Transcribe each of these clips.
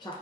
자,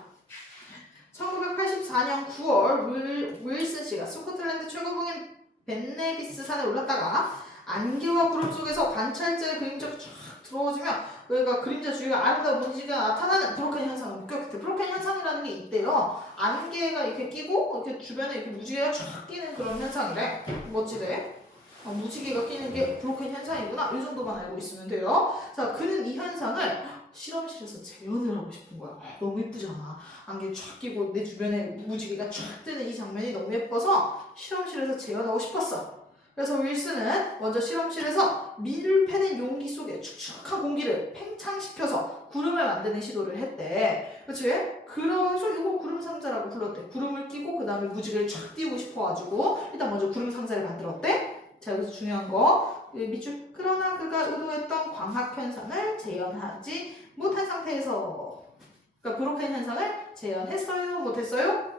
1984년 9월 윌슨 씨가 스코틀랜드 최고봉인 벤네비스 산에 올랐다가 안개와 구름 속에서 관찰자의 그림자가 쫙 들어오지면 여기가 그림자 주위가 아름다운 무지개가 나타나는 브로켄 현상을 목격했대. 브로켄 현상이라는 게 있대요. 안개가 이렇게 끼고 이렇게 주변에 이렇게 무지개가 쫙 끼는 그런 현상이래. 멋지대. 무지개가 끼는 게 브로켄 현상이구나. 이 정도만 알고 있으면 돼요. 자, 그는 이 현상을 실험실에서 재현을 하고 싶은 거야. 너무 예쁘잖아. 안개 쫙 끼고 내 주변에 무지개가 쫙 뜨는 이 장면이 너무 예뻐서 실험실에서 재현하고 싶었어. 그래서 윌슨은 먼저 실험실에서 밀을 패는 용기 속에 축축한 공기를 팽창시켜서 구름을 만드는 시도를 했대. 그치? 그래서 이거 구름 상자라고 불렀대. 구름을 끼고 그 다음에 무지개를 쫙 띄우고 싶어가지고 일단 먼저 구름 상자를 만들었대. 자, 여기서 중요한 거 밑줄. 그러나 그가 의도했던 광학 현상을 재현하지 못한 상태에서, 그러니까 브로켄 현상을 재현했어요? 못했어요?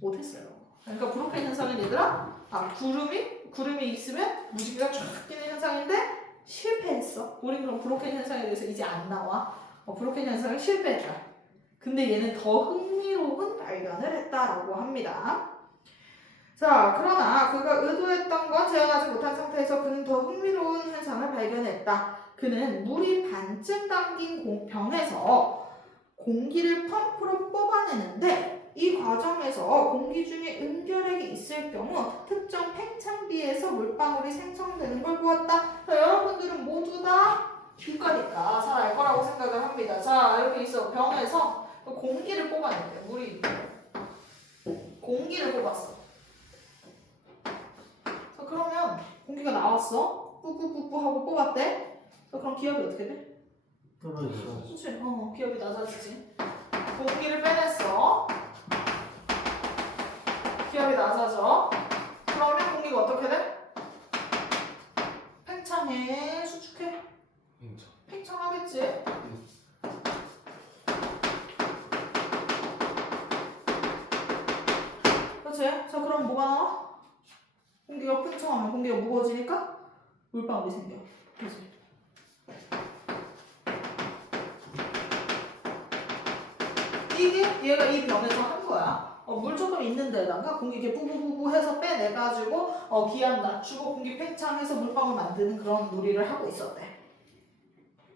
못했어요. 그러니까 브로켄 현상은 얘들아, 구름이 있으면 무지개가 쫙 끼는 현상인데 실패했어. 우린 그럼 브로켄 현상에 대해서 이제 안 나와. 브로켄 현상을 실패했다. 근데 얘는 더 흥미로운 발견을 했다라고 합니다. 자, 그러나 그가 의도했던 건 재현하지 못한 상태에서 그는 더 흥미로운 현상을 발견했다. 그는 물이 반쯤 담긴 병에서 공기를 펌프로 뽑아내는데 이 과정에서 공기 중에 은결핵이 있을 경우 특정 팽창비에서 물방울이 생성되는 걸 보았다. 자, 여러분들은 모두 다 교과니까 잘 알 거라고 생각을 합니다. 자, 이렇게 있어. 병에서 공기를 뽑아낸대. 물이 공기를 뽑았어. 자, 그러면 공기가 나왔어. 뿌뿌뿌뿌 하고 뽑았대. 자, 그럼 기압이 어떻게 돼? 떨어졌어. 그치? 기압이 낮아지지. 공기를 빼냈어. 기압이 낮아져. 그러면 공기가 어떻게 돼? 팽창해? 수축해? 팽창하겠지? 그치? 자, 그럼 뭐가 나와? 공기가 팽창하면 공기가 무거워지니까 물방울이 생겨. 그치? 이게 얘가 이 병에서 한 거야. 물 조금 있는 데다가 공기 이렇게 뿌뿌뿌뿌 해서 빼내가지고 기압 낮추고 공기 팽창해서 물방울 만드는 그런 놀이를 하고 있었대.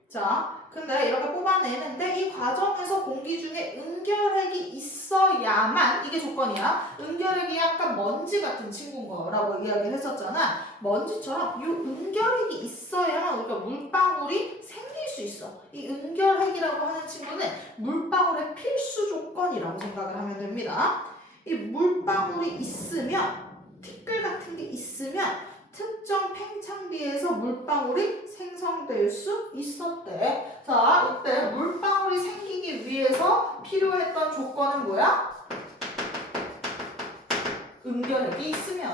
자, 근데 이렇게 뽑아내는데 이 과정에서 공기 중에 은결핵이 있어야만, 이게 조건이야. 은결핵이 약간 먼지 같은 친구인 거라고 이야기를 했었잖아. 먼지처럼 이 은결핵이 있어야만 우리가 물방울이 생길 수 있어. 이 은결핵이라고 하는 친구는 물방울의 필수 조건이라고 생각을 하면 됩니다. 이 물방울이 있으면, 티끌 같은 게 있으면 특정 팽창비에서 물방울이 생성될 수 있었대. 자, 이때 물방울이 생기기 위해서 필요했던 조건은 뭐야? 은결핵이 있으면.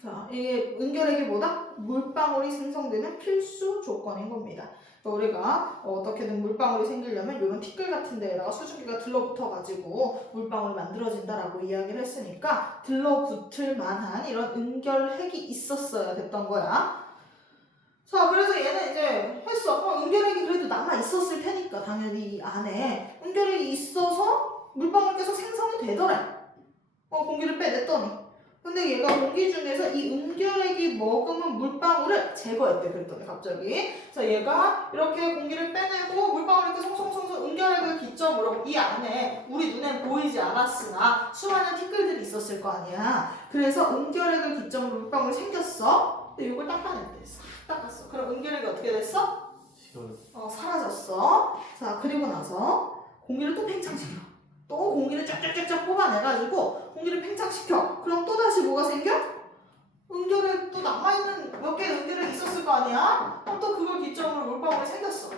자, 이게 은결핵이 뭐다? 물방울이 생성되는 필수 조건인 겁니다. 우리가 어떻게든 물방울이 생기려면 이런 티끌 같은 데에다가 수증기가 들러붙어가지고 물방울이 만들어진다라고 이야기를 했으니까 들러붙을 만한 이런 은결핵이 있었어야 됐던 거야. 자, 그래서 얘는 이제 했어. 은결핵이 그래도 남아있었을 테니까 당연히 이 안에 은결핵이 있어서 물방울이 계속 생성이 되더래. 공기를 빼냈더니. 근데 얘가 공기 중에서 이 은결핵이 머금은 물방울을 제거했대. 그랬더니 갑자기. 자, 얘가 이렇게 공기를 빼내고 물방울이 이렇게 송송송송 은결핵을 기점으로 이 안에 우리 눈엔 보이지 않았으나 수많은 티끌들이 있었을 거 아니야. 그래서 은결핵을 기점으로 물방울이 생겼어. 근데 이걸 닦아냈대. 싹 닦았어. 그럼 은결핵이 어떻게 됐어? 사라졌어. 자, 그리고 나서 공기를 또 팽창시켜. 또 공기를 쫙쫙쫙쫙 뽑아내가지고 공기를 팽창시켜. 그럼 또다시 뭐가 생겨? 은결핵 또 남아있는 몇 개의 은결핵이 있었을 거 아니야? 그럼 또 그걸 기점으로 물방울이 생겼어.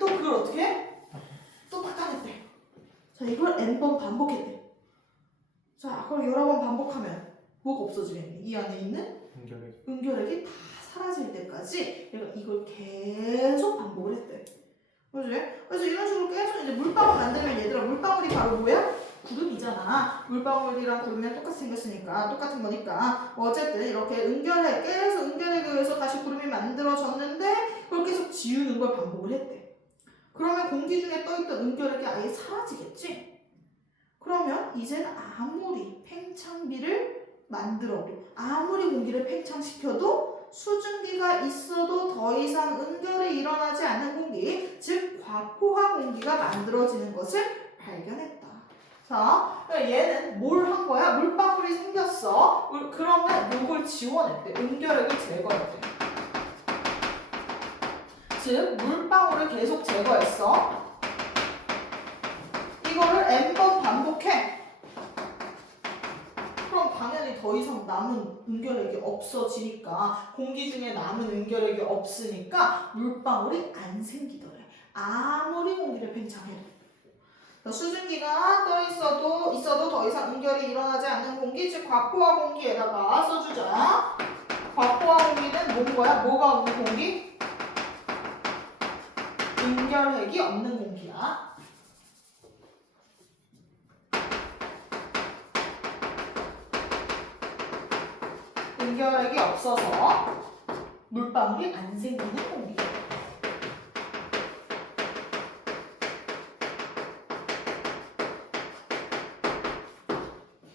또 그걸 어떻게 해? 또 닦아냈대. 자, 이걸 n번 반복했대. 자, 그걸 여러 번 반복하면 뭐가 없어지겠니? 이 안에 있는 은결핵이 다 사라질 때까지 얘가 이걸 계속 반복을 했대. 그지? 그래서 이런 식으로 계속 이제 물방울 만들면 얘들아, 물방울이 바로 뭐야? 구름이잖아. 물방울이랑 구름이랑 똑같이 생겼으니까 똑같은 거니까 어쨌든 이렇게 은결핵 계속 은결핵에 의해서 다시 구름이 만들어졌는데 그걸 계속 지우는 걸 반복을 했대. 그러면 공기 중에 떠있던 은결핵이 아예 사라지겠지? 그러면 이제는 아무리 팽창비를 만들어도 아무리 공기를 팽창시켜도 수증기가 있어도 더 이상 은결이 일어나지 않는 공기, 즉 과포화 공기가 만들어지는 것을 발견했다. 자, 얘는 뭘 한 거야? 물방울이 생겼어. 그러면 이걸 지워냈대. 은결핵을 제거했대. 즉 물방울을 계속 제거했어. 이거를 n번 반복해. 그럼 당연히 더 이상 남은 은결핵이 없어지니까 공기 중에 남은 은결핵이 없으니까 물방울이 안 생기더래. 아무리 공기를 팽창해도. 수증기가 있어도 더 이상 은결이 일어나지 않는 공기, 즉 과포화 공기에다가 써주자. 과포화 공기는 뭔 거야? 뭐가 없는 공기? 은결핵이 없는 공기야. 은결핵이 없어서 물방울이 안 생기는 공기.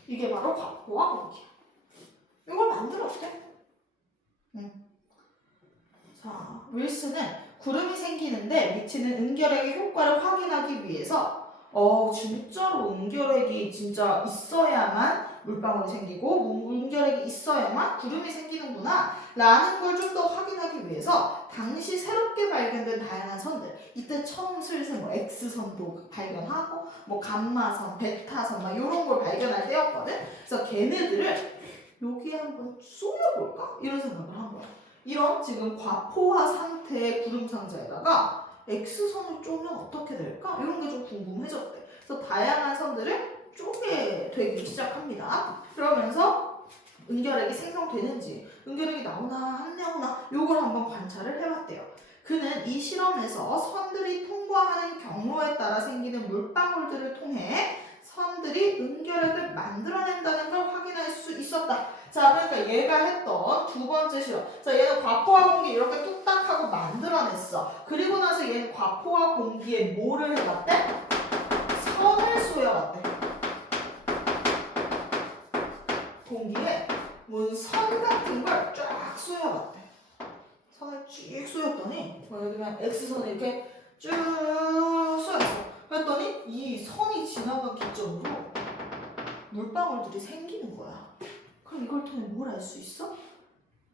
이게 바로 과포화 공기야. 이걸 만들었대. 자, 윌슨은 구름이 생기는데 미치는 은결핵의 효과를 확인하기 위해서 진짜로 은결핵이 진짜 있어야만 물방울이 생기고 은결핵이 있어야만 구름이 생기는구나 라는 걸 좀 더 확인하기 위해서 당시 새롭게 발견된 다양한 선들, 이때 처음 슬슬 뭐 X선도 발견하고 뭐 감마선, 베타선 막 이런 걸 발견할 때였거든. 그래서 걔네들을 여기에 한번 쏘여볼까? 이런 생각을 한 거야. 이런 지금 과포화 상태의 구름 상자에다가 X선을 쪼면 어떻게 될까? 이런 게 좀 궁금해졌대. 그래서 다양한 선들을 쪼개 되기 시작합니다. 그러면서 은결핵이 생성되는지, 은결핵이 나오나 안 나오나 요걸 한번 관찰을 해봤대요. 그는 이 실험에서 선들이 통과하는 경로에 따라 생기는 물방울들을 통해 선들이 은결핵을 만들어낸다는 걸 확인할 수 있었다. 자, 그러니까 얘가 했던 두 번째 실험. 자, 얘는 과포화 공기 이렇게 뚝딱 하고 만들어냈어. 그리고 나서 얘는 과포화 공기에 뭐를 해봤대? 선을 쏘여봤대. 공기에 뭔 선 같은 걸 쫙 쏘여봤대. 선을 쭉 쏘였더니 그냥 X선을 이렇게 쭉 쏘였어. 그랬더니 이 선이 지나간 기점으로 물방울들이 생기는 거야. 그럼 이걸 통해 뭘 알 수 있어?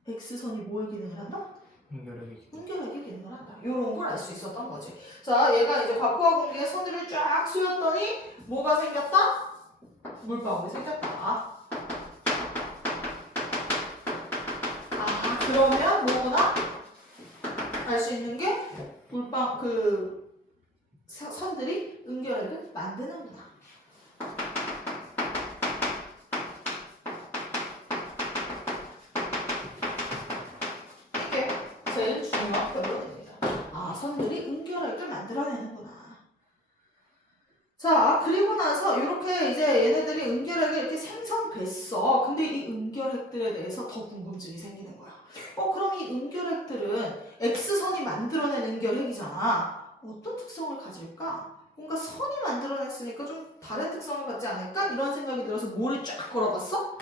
X선이 뭐의 기능을 한다? 은결핵의 기능을 한다. 이런 걸 알 수 있었던 거지. 자, 얘가 이제 과포화 공기의 선들을 쫙 쏘였더니 뭐가 생겼다? 물방울이 생겼다. 그러면 뭐구나? 알 수 있는 게 선들이 은결핵을 만드는구나. 이게 제일 중요한 결론입니다. 선들이 은결핵을 만들어내는구나. 자, 그리고 나서 이렇게 이제 얘네들이 은결핵이 이렇게 생성됐어. 근데 이 은결핵들에 대해서 더 궁금증이 생기는 거야. 그럼 이 은결핵들은 X선이 만들어낸 은결핵이잖아. 어떤 특성을 가질까? 뭔가 선이 만들어냈으니까 좀 다른 특성을 갖지 않을까? 이런 생각이 들어서 뭐를 쫙 걸어봤어?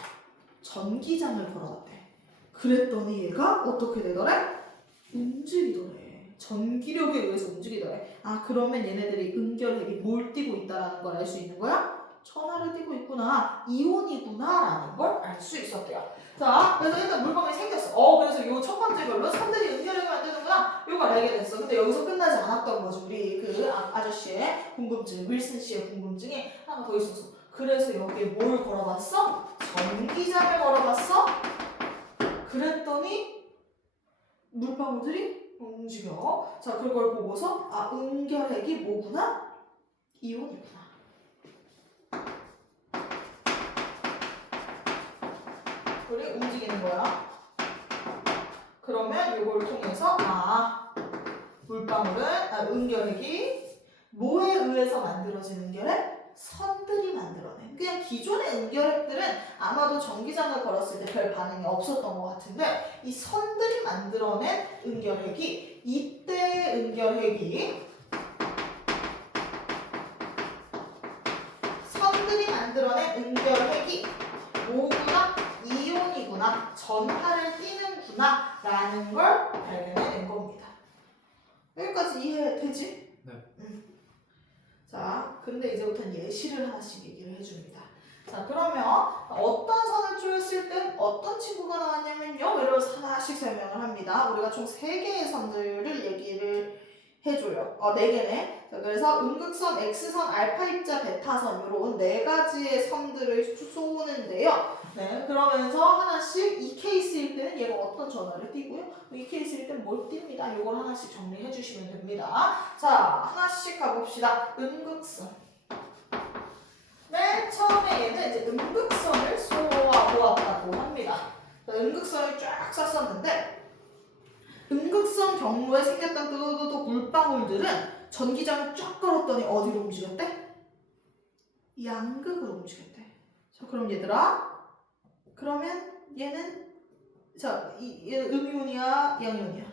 전기장을 걸어봤대. 그랬더니 얘가 어떻게 되더래? 움직이더래. 전기력에 의해서 움직이더래. 그러면 얘네들이 은결핵이 뭘 띠고 있다는 걸 알 수 있는 거야? 천하를 띠고 있구나. 이온이구나 라는 걸 알 수 있었대요. 자, 그래서 일단 물방울이 생겼어. 그래서 요 첫 번째 결론, 선들이 은결핵을 만드는구나. 요걸 알게 됐어. 근데 여기서 끝나지 않았던 거지. 우리 그 아저씨의 궁금증, 윌슨 씨의 궁금증이 하나 더 있었어. 그래서 여기에 뭘 걸어봤어? 전기장을 걸어봤어? 그랬더니 물방울들이 움직여. 자, 그걸 보고서 은결핵이 뭐구나? 이온이구나. 그래, 움직이는 거야. 그러면 이걸 통해서 은결핵이 뭐에 의해서 만들어진 은결핵? 선들이 만들어낸. 그냥 기존의 응결핵들은 아마도 전기장을 걸었을 때 별 반응이 없었던 것 같은데 이 선들이 만들어낸 응결핵이 이때 응결핵이 선들이 만들어낸 응결핵이 뭐구나? 이온이구나. 전하를 띠는구나. 라는 걸 발견해낸 겁니다. 여기까지 이해되지? 네. 자, 근데 이제부터는 예시를 하나씩 얘기를 해줍니다. 자, 그러면 어떤 선을 쪼였을 때 어떤 친구가 나왔냐면요. 이런 하나씩 설명을 합니다. 우리가 총 3개의 선들을 얘기를 해줘요. 4개네. 자, 그래서 음극선, X선, 알파 입자, 베타선 이런 4가지의 선들을 쏘는데요. 네, 그러면서 하나씩 이 케이스일 때는 얘가 어떤 전화를 띄고요. 이 케이스일 때는 뭘 띱니다. 이걸 하나씩 정리해 주시면 됩니다. 자, 하나씩 가봅시다. 음극선. 맨 처음에 얘는 이제 음극선을 쏘아보았다고 합니다. 음극선을 쫙 쐈었는데 음극선 경로에 생겼던 뚜두두두 물방울들은 전기장을 쫙 걸었더니 어디로 움직였대? 양극으로 움직였대. 자, 그럼 얘들아, 그러면 얘는 자, 얘는 음이온이야, 양이온이야?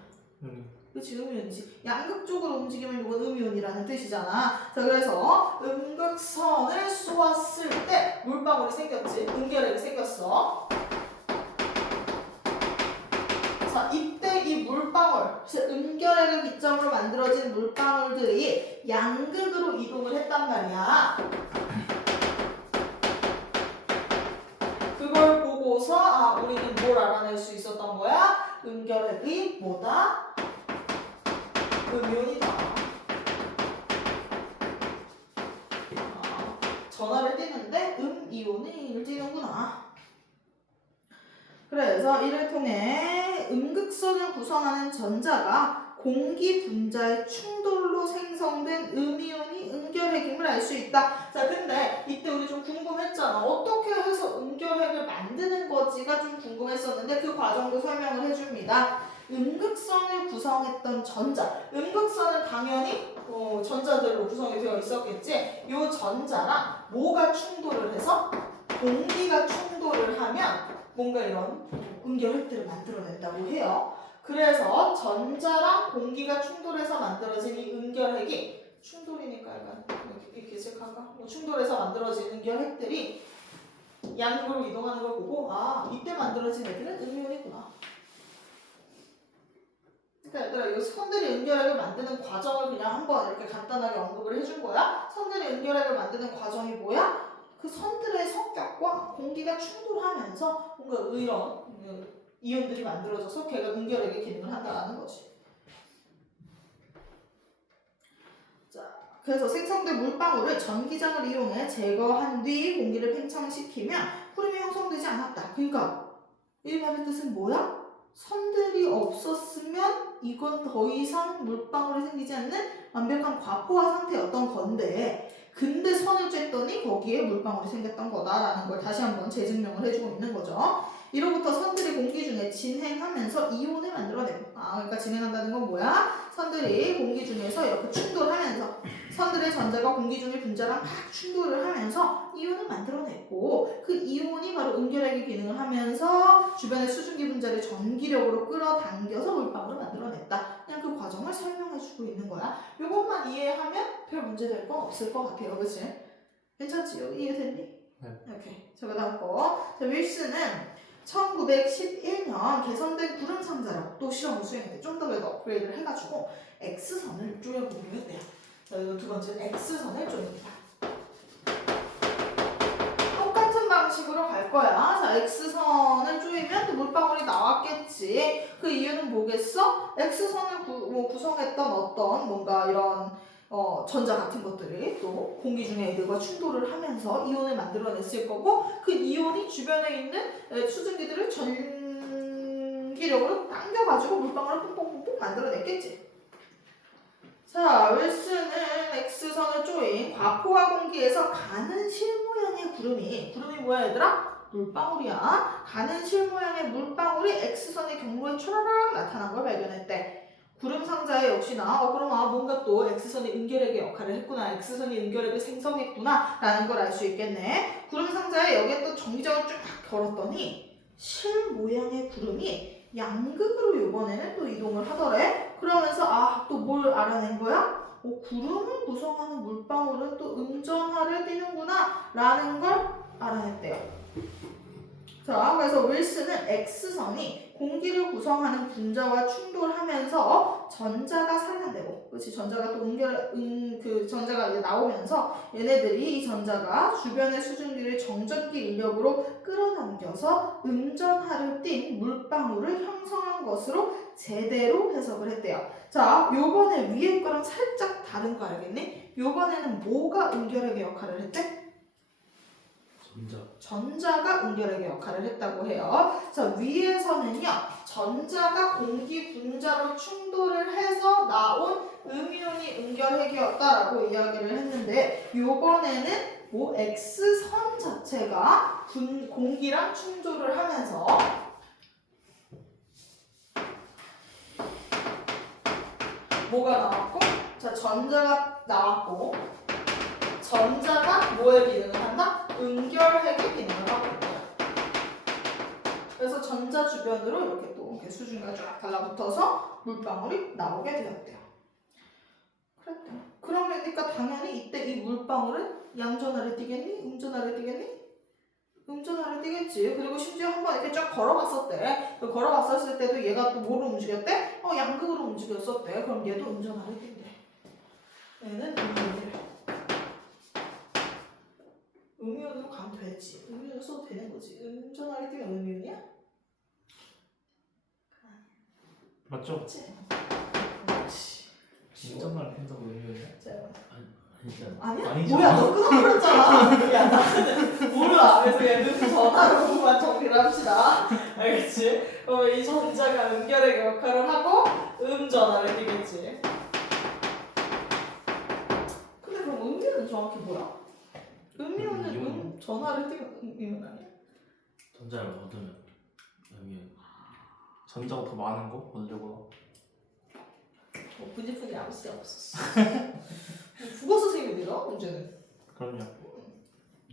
그렇지, 음이온이지. 양극 쪽으로 움직이면 이건 음이온이라는 뜻이잖아. 자, 그래서 음극선을 쏘았을 때 물방울이 생겼지. 응결핵이 생겼어. 자, 이때 이 물방울, 응결핵을 기점으로 만들어진 물방울들이 양극으로 이동을 했단 말이야. 그걸 보고서 우리는 뭘 알아낼 수 있었던 거야? 응결핵이 뭐다? 음이온이다. 전하를 띠는데 음이온을 띠는구나. 그래서 이를 통해 음극선을 구성하는 전자가 공기 분자의 충돌로 생성된 음이온이 응결핵임을 알 수 있다. 자, 근데 이때 우리 좀 궁금했잖아. 어떻게 해서 응결핵을 만드는 거지가 좀 궁금했었는데 그 과정도 설명을 해줍니다. 음극선을 구성했던 전자. 음극선은 당연히 전자들로 구성이 되어 있었겠지. 이 전자랑 뭐가 충돌을 해서 공기가 충돌을 하면 뭔가 이런 응결핵들을 만들어낸다고 해요. 그래서 전자랑 공기가 충돌해서 만들어진 이 응결핵이 충돌이니까 약간 이렇게 체크할까? 충돌해서 만들어진 응결핵들이 양극으로 이동하는 걸 보고 이때 만들어진 애들은 음이온이구나. 그러니까 얘들아, 이 선들이 응결핵을 만드는 과정을 그냥 한번 이렇게 간단하게 언급을 해준 거야. 선들이 응결핵을 만드는 과정이 뭐야? 그 선들의 성격과 공기가 충돌하면서 뭔가 이런 이온들이 만들어져서 걔가 응결핵의 기능을 한다는 거지. 자, 그래서 생성된 물방울을 전기장을 이용해 제거한 뒤 공기를 팽창시키면 구름이 형성되지 않았다. 그러니까 이 말의 뜻은 뭐야? 선들이 없었으면 이건 더 이상 물방울이 생기지 않는 완벽한 과포화 상태였던 건데 근데 선을 쬐더니 거기에 물방울이 생겼던 거다라는 걸 다시 한번 재증명을 해주고 있는 거죠. 이로부터 선들이 공기 중에 진행하면서 이온을 만들어내고 그러니까 진행한다는 건 뭐야? 선들이 공기 중에서 이렇게 충돌하면서 선들의 전자가 공기 중의 분자랑 막 충돌을 하면서 이온을 만들어냈고 그 이온이 바로 응결핵의 기능을 하면서 주변의 수증기 분자를 전기력으로 끌어당겨서 물방울을 만들어냈다. 그냥 그 과정을 설명해주고 있는 거야. 이것만 이해하면 별 문제 될 건 없을 것 같아요. 그치? 괜찮지? 여기 이해됐니? 네. 오케이. 자, 그 다음 거. 자, 윌슨은 1911년 개선된 구름 상자로 또 시험을 수행했대. 좀 더 그래도 업그레이드를 해가지고 X선을 쪼여보기로 했대요. 자, 이거 두 번째는 X선을 쪼입니다. 똑같은 방식으로 갈 거야. 자, X선을 쪼이면 또 물방울이 나왔겠지. 그 이유는 뭐겠어? X선을 구성했던 어떤 뭔가 이런 전자 같은 것들이 또 공기 중에 애들과 충돌을 하면서 이온을 만들어냈을 거고 그 이온이 주변에 있는 수증기들을 전기력으로 당겨가지고 물방울을 뽕뽕뽕뽕 만들어냈겠지. 자, 윌슨은 X선을 쪼인 과포화 공기에서 가는 실 모양의 구름이 뭐야 얘들아? 물방울이야. 가는 실 모양의 물방울이 X선의 경로에 촤라락 나타난 걸 발견했대. 구름 상자에 역시나 그럼 뭔가 또 X선이 은결핵의 역할을 했구나. X선이 은결핵을 생성했구나 라는 걸 알 수 있겠네. 구름 상자에 여기에 또 정기적으로 쫙 걸었더니 실 모양의 구름이 양극으로 이번에는 또 이동을 하더래. 그러면서 또 뭘 알아낸 거야? 구름을 구성하는 물방울은 또 음전하를 띠는구나 라는 걸 알아냈대요. 자, 그래서 윌슨은 X선이 공기를 구성하는 분자와 충돌하면서 전자가 살아내고, 그렇지? 전자가 또 그 전자가 이제 나오면서 얘네들이 이 전자가 주변의 수증기를 정전기 인력으로 끌어당겨서 음전하를 띤 물방울을 형성한 것으로 제대로 해석을 했대요. 자, 요번에 위에 거랑 살짝 다른 거 알겠니? 요번에는 뭐가 은결핵의 역할을 했대? 전자가 은결핵의 역할을 했다고 해요. 자, 위에서는요, 전자가 공기 분자로 충돌을 해서 나온 음이온이 은결핵이었다라고 이야기를 했는데, 요번에는 X선 자체가 공기랑 충돌을 하면서 뭐가 나왔고, 자, 전자가 나왔고, 전자가 뭐에 기능을 한다? 은결핵의 기능을 하고 있고요. 그래서 전자 주변으로 이렇게 또 수증기가 쫙 달라붙어서 물방울이 나오게 되었대요. 그랬대요. 그러니까 당연히 이때 이 물방울은 양전하를 띠겠니? 음전하를 띠겠니? 음전하를 띠겠지. 그리고 심지어 한번 이렇게 쫙 걸어봤었대. 걸어봤었을 때도 얘가 또 뭐로 움직였대? 양극으로 움직였었대. 그럼 얘도 음전하를 띈대. 얘는 음이온이래. 음이온으로 가면 되지. 음이온으로 써도 되는 거지. 음전하게 띄면 음이온이야? 맞죠? 그렇지. 음전하를 핀다고 음이온이야? 아니야? 아니죠. 뭐야, 너 끊어버렸잖아. 야, 나는 몰라. 그래서 얘는 전화로만 정리를 합시다. 알겠지? 이 전자가 은결핵의 역할을 하고 음전하를 띄겠지. 근데 그럼 음이온은 정확히 뭐야? 음이온은 전하를 띄면 음이온 아니야? 전자를 얻으면 음이온. 전자가 더 많은 거? 원자보다. 분지푼이 아무 쓸데 없었어. 국어 선생님이래요, 문제는. 그럼요.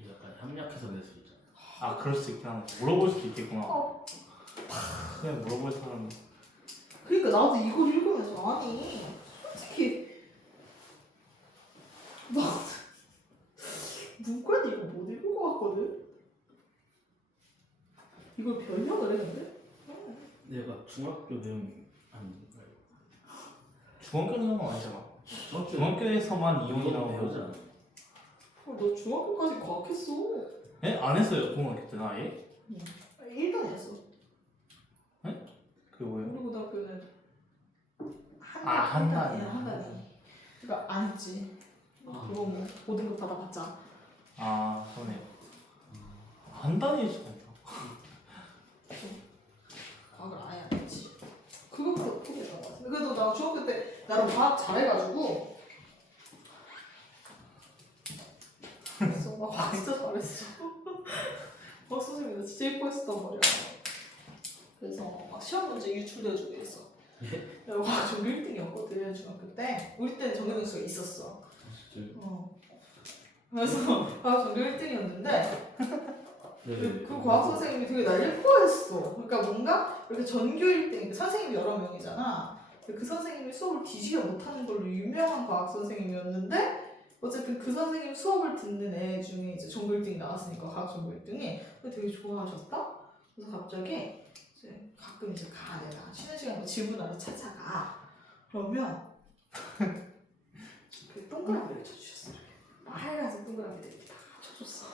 약간 협력해서 낼 수 있잖아. 그럴 수 있긴 한데 물어볼 수도 있겠구나. 그냥 물어볼 사람. 그러니까 나도 이걸 읽으면서 솔직히 나 문과는 이거 못 읽을 것 같거든. 이걸 변형을 했는데? 내가 중학교 내용 아닌가요? 중학교 나온 아니잖아. 중학교에서만 이온이 나오고. 배우지 않아? 너 중학교까지 과학했어. 네? 안 했어요. 중학교 때는 아예? 1단 했어. 그게 뭐예요? 우리 고등학교는 한 단이야. 한 단이. 그러니까 안 했지. 그거 뭐 5등급 받아봤자. 그러네요. 한 단이지. 과학을 아예 안 했지. 그거부터 포기했던 것 같아. 그래도 나 중학교 때 나름 과학 잘해가지고 그래서 나 과학 진짜 잘했어. 과학 선생님이 나 진짜 예뻐했었단 말이야. 그래서 막 시험 문제 유출돼주고 이랬어. 내가 과학 전교 1등이었거든 중학교 때. 우리 때는 전교 등수가 있었어. 그래서 과학 전교 1등이었는데 그 과학 선생님이 되게 날 예뻐했어. 그러니까 뭔가 이렇게 전교 1등, 선생님이 여러 명이잖아. 그 선생님이 수업을 뒤지게 못하는 걸로 유명한 과학 선생님이었는데 어쨌든 그 선생님 수업을 듣는 애 중에 이제 전교 1등이 나왔으니까 과학 전교 1등이 되게 좋아하셨다. 그래서 갑자기 이제 가끔 이제 가 내가 쉬는 시간에 지문 아래 찾아가. 그러면 그 동그라미를 쳐주셨어. 빨간색 동그라미를 이렇게 다 쳐줬어.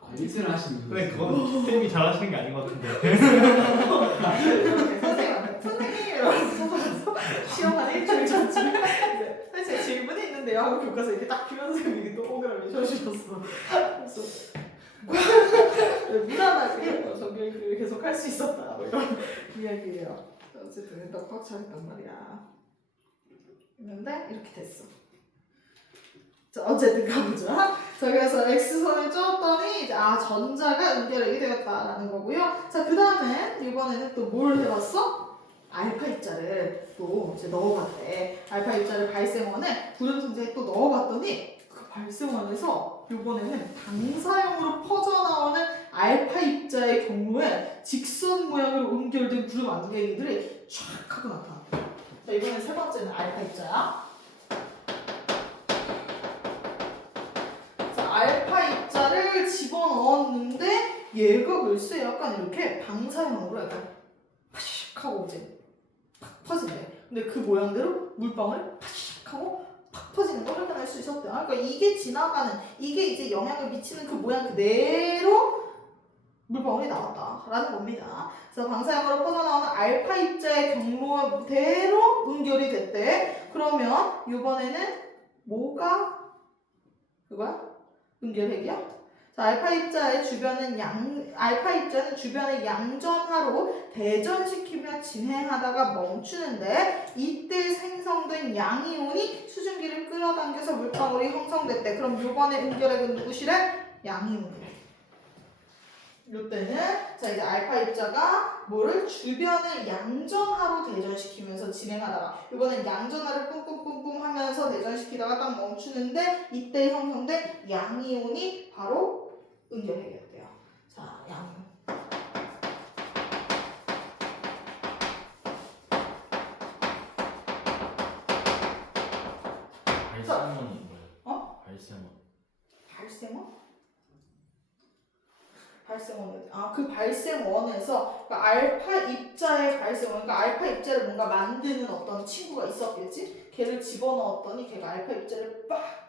관리를 하시는 왜 그건 쌤이 잘하시는 게 아닌 것 같은데. 선생님 이러면서 시험 한 일주일 전쯤에 선생님 질문이 있는데요 하고 교과서 이렇게 딱 피면 선생님이 이렇게 동그라미 쳐주셨어. 그래서 무난하게 전교 1등을 계속 할 수 있었다 뭐 이런 이야기예요. 어쨌든 나 과학 잘했단 말이야. 했는데 이렇게 됐어. 자, 어쨌든 가보자. 자, 그래서 X선을 쪄었더니 이제 전자가 은결핵이 되었다라는 거고요. 자, 그 다음에 이번에는 또 뭘 해봤어? 알파 입자를 또 이제 넣어봤대. 알파 입자를 발생원에 구름통제에 또 넣어봤더니 그 발생원에서 이번에는 방사형으로 퍼져나오는 알파 입자의 경우에 직선 모양으로 응결된 구름 안개들이 촥 하고 나타났대. 자, 이번엔 세 번째는 알파 입자야. 자, 알파 입자를 집어넣었는데 얘가 글쎄 약간 이렇게 방사형으로 약간 파식 하고 이제 팍 퍼진대. 근데 그 모양대로 물방울이 파식 하고 팍 퍼지는 걸 확인할 수 있었대. 그러니까 이게 지나가는, 이게 이제 영향을 미치는 그 모양 그대로 물방울이 나왔다라는 겁니다. 그래서 방사형으로 퍼져나오는 알파 입자의 경로대로 응결이 됐대. 그러면 이번에는 뭐가 그거야? 응결핵이야? 자, 알파 입자는 주변의 양전하로 대전시키며 진행하다가 멈추는데 이때 생성된 양이온이 수증기를 끌어당겨서 물방울이 형성됐대. 그럼 요번에 응결핵은 누구시래? 양이온이래. 요때는 자 이제 알파 입자가 뭐를 주변을 양전하로 대전시키면서 진행하다가 이번엔 양전하를 뿜뿜뿜뿜 하면서 대전시키다가 딱 멈추는데 이때 형성된 양이온이 바로 응결핵이었대요. 자, 양이온. 발생원이 뭐예요? 어? 발생원. 발생원? 발생원. 아, 그 발생원에서 그러니까 알파 입자의 발생원, 그러니까 알파 입자를 뭔가 만드는 어떤 친구가 있었겠지? 걔를 집어넣었더니 걔가 알파 입자를 빡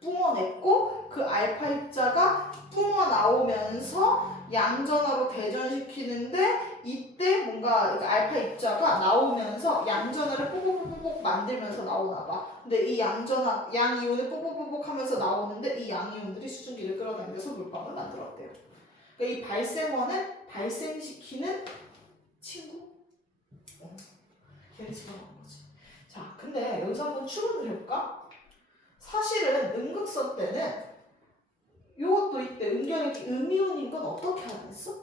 뿜어냈고 그 알파 입자가 뿜어 나오면서 양전하로 대전시키는데 이때 뭔가 알파 입자가 나오면서 양전하를 뽀뽀뽀뽀 만들면서 나오나 봐. 근데 이 양이온을 뽀뽀뽀뽀 하면서 나오는데 이 양이온들이 수증기를 끌어당겨서 물방울을 만들었대요. 그러니까 이 발생원은 발생시키는 친구? 걔를 집어넣은 거지. 자, 근데 여기서 한번 추론을 해볼까? 사실은 음극선 때는 이것도 이때 응결핵이 음이온인 건 어떻게 알았어?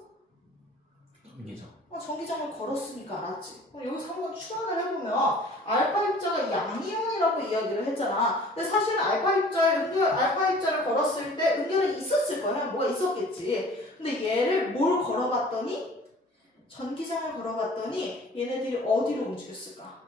전기장. 전기장을 걸었으니까 알았지. 그럼 여기서 한번 추론을 해보면 알파 입자가 양이온이라고 이야기를 했잖아. 근데 사실은 알파 입자를 걸었을 때 응결핵이 있었을 거야. 뭐가 있었겠지. 근데 얘를 뭘 걸어봤더니 전기장을 걸어봤더니 얘네들이 어디로 움직였을까?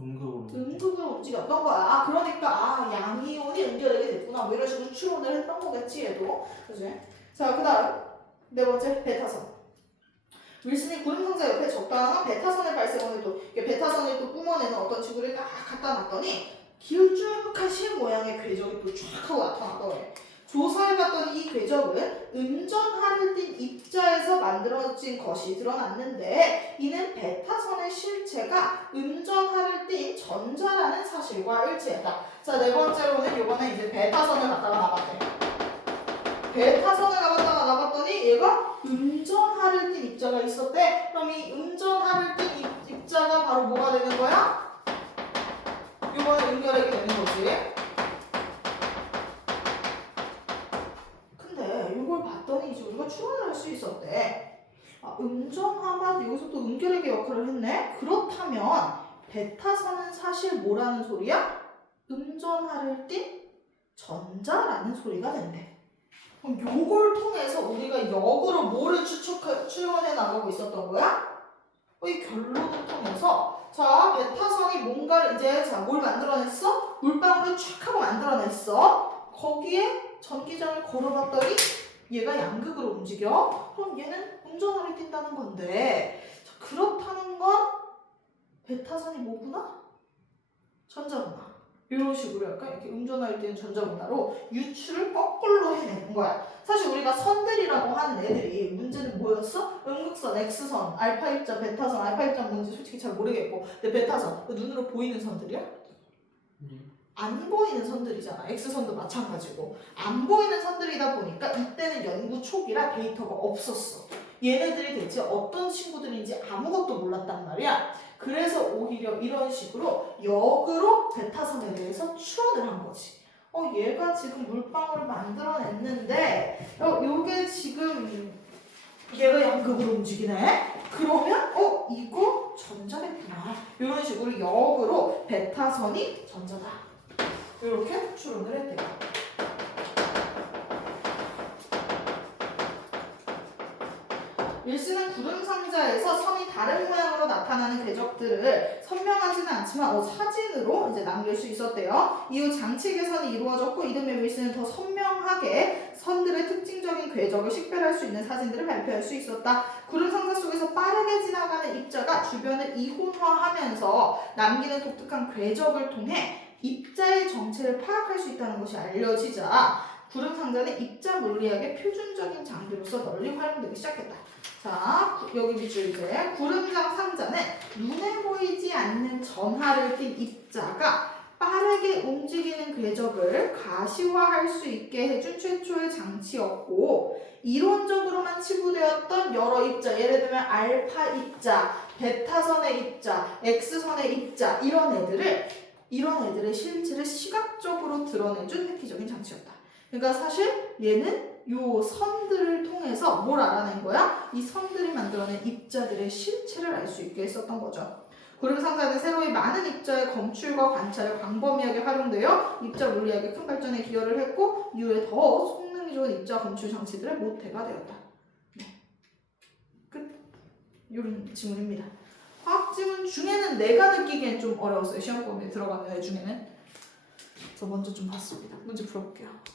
음극으로 움직였던 거야. 그러니까 양이온이 응결하게 됐구나. 뭐 이런 식으로 추론을 했던 거겠지 얘도. 그지? 자, 그 다음 네 번째 베타선. 윌슨이 구름상자 옆에 적당한 베타선의 발생원을 베타선을 또 뿜어내는 어떤 친구를 딱 갖다 놨더니 길쭉한 실 모양의 궤적이 또 쫙 하고 나타나더래. 조사해봤더니 이 궤적은 음전하를 띤 입자에서 만들어진 것이 드러났는데 이는 베타선의 실체가 음전하를 띤 전자라는 사실과 일치했다. 자, 네 번째로는 이번에 이제 베타선을 갖다가 놔봤대. 베타선을 갖다가 놔봤더니 얘가 음전하를 띤 입자가 있었대. 그럼 이 음전하를 띤 입자가 바로 뭐가 되는 거야? 이번에 응결핵이 되는 거지. 이걸 봤더니 이제 우리가 추론을 할 수 있었대. 음전하가 여기서 또 응결핵의 역할을 했네? 그렇다면 베타선은 사실 뭐라는 소리야? 음전하를 띤 전자라는 소리가 된대. 그럼 요걸 통해서 우리가 역으로 뭐를 추론해 나가고 있었던 거야? 이 결론을 통해서 자, 베타선이 뭔가를 이제 뭘 만들어냈어? 물방울을 촥 하고 만들어냈어. 거기에 전기장을 걸어봤더니 얘가 양극으로 움직여. 그럼 얘는 음전하를 띈다는 건데 자, 그렇다는 건 베타선이 뭐구나? 전자구나. 이런 식으로 약간 이렇게 음전하를 띄는 전자구나로 유추를 거꾸로 해내는 거야. 사실 우리가 선들이라고 하는 애들이 문제는 뭐였어? 음극선, X선, 알파 입자, 베타선. 알파 입자 뭔지 솔직히 잘 모르겠고 근데 베타선, 눈으로 보이는 선들이야? 안 보이는 선들이잖아. X선도 마찬가지고 안 보이는 선들이다 보니까 이때는 연구 초기라 데이터가 없었어. 얘네들이 대체 어떤 친구들인지 아무것도 몰랐단 말이야. 그래서 오히려 이런 식으로 역으로 베타선에 대해서 추론을 한 거지. 얘가 지금 물방울을 만들어냈는데 요게 지금 얘가 양극으로 움직이네? 그러면 이거 역으로 베타선이 전자다. 이렇게 추론을 했대요. 일시는 구름 상자에서 선이 다른 모양으로 나타나는 궤적들을 선명하지는 않지만 사진으로 이제 남길 수 있었대요. 이후 장치 개선이 이루어졌고 이듬해 윌슨은 더 선명하게 선들의 특징적인 궤적을 식별할 수 있는 사진들을 발표할 수 있었다. 구름 상자 속에서 빠르게 지나가는 입자가 주변을 이온화하면서 남기는 독특한 궤적을 통해 입자의 정체를 파악할 수 있다는 것이 알려지자 구름 상자는 입자 물리학의 표준적인 장비로서 널리 활용되기 시작했다. 자, 여기 밑줄 이제 구름장 상자는 눈에 보이지 않는 전하를 띤 입자가 빠르게 움직이는 궤적을 가시화할 수 있게 해준 최초의 장치였고 이론적으로만 치부되었던 여러 입자, 예를 들면 알파 입자, 베타선의 입자, X선의 입자 이런 애들의 실체를 시각적으로 드러내준 획기적인 장치였다. 그러니까 사실 얘는 요 선들을 통해서 뭘 알아낸 거야? 이 선들이 만들어낸 입자들의 실체를 알 수 있게 했었던 거죠. 구름 상자는 새로이 많은 입자의 검출과 관찰에 광범위하게 활용되어 입자 물리학의 큰 발전에 기여를 했고 이후에 더 성능이 좋은 입자 검출 장치들의 모태가 되었다. 네. 끝. 이런 지문입니다. 과학 지문 중에는 내가 느끼기엔 좀 어려웠어요. 시험 범위에 들어가는 애 중에는. 그래서 먼저 좀 봤습니다. 문제 풀어볼게요.